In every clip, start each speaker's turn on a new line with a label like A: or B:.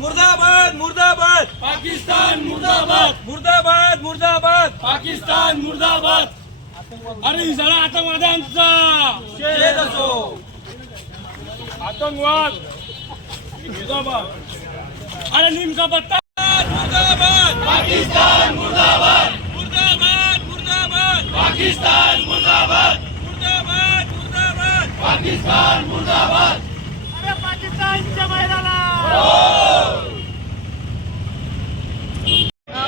A: मुर्दाबाद मुर्दाबाद.
B: पाकिस्तान मुर्दाबाद.
A: मुर्दाबाद मुर्दाबाद.
B: पाकिस्तान मुर्दाबाद. अरे सगळा आतंकवाद्यांचा आतंकवाद. मुर्दाबाद. अरे नेमका पत्ता.
A: मुर्दाबाद.
B: पाकिस्तान मुर्दाबाद.
A: मुर्दाबाद मुर्दाबाद.
B: पाकिस्तान मुर्दाबाद
A: मुर्दाबाद मुर्दाबाद
B: पाकिस्तान मुर्दाबाद
C: अरे पाकिस्तानच्या महिलाला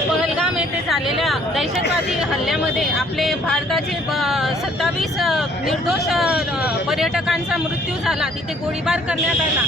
D: पहलगाम येथे झालेल्या दहशतवादी हल्ल्यामध्ये आपले भारताचे सत्तावीस निर्दोष पर्यटकांचा मृत्यू झाला. तिथे गोळीबार करण्यात आला.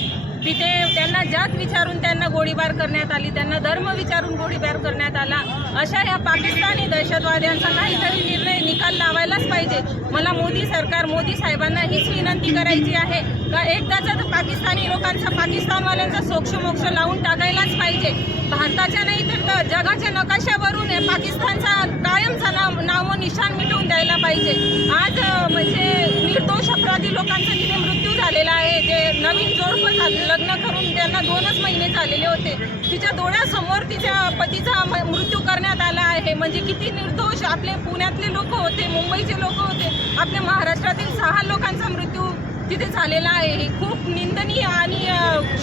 D: तिथे त्यांना जात विचारून त्यांना गोळीबार करण्यात आली. त्यांना धर्म विचारून गोळीबार करण्यात आला. अशा या पाकिस्तानी दहशतवाद्यांचा काहीतरी निर्णय निकाल लावायलाच पाहिजे. मला मोदी सरकार मोदी साहेबांना हीच विनंती करायची आहे का एकदाचा तर पाकिस्तानी लोकांचा पाकिस्तानवाल्यांचा सोक्षमोक्ष लावून टाकायलाच पाहिजे. भारताच्या नाही जगाच्या नकाशावरून पाकिस्तानचा कायमचा नाव नामो निशाण मिटवून द्यायला पाहिजे. आज म्हणजे निर्दोष अपराधी लोकांचा तिथे मृत्यू झालेला आहे. जे नवीन जोडपं झालं लग्न करून त्यांना दोनच महिने झालेले होते. तिच्या डोळ्यासमोर तिच्या पतीचा म- मृत्यू करण्यात आला आहे. म्हणजे किती निर्दोष. आपले पुण्यातले लोक होते मुंबईचे लोक होते. आपल्या महाराष्ट्रातील सहा लोकांचा मृत्यू तिथे झालेला आहे. हे खूप निंदनीय आणि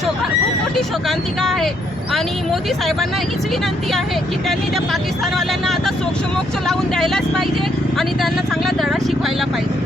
D: शोका खूप मोठी शोकांतिका आहे. आणि मोदी साहेबांना हीच विनंती आहे की त्यांनी त्या पाकिस्तानवाल्यांना आता सोक्षमोक्ष लावून द्यायलाच पाहिजे आणि त्यांना चांगला धडा शिकवायला पाहिजे.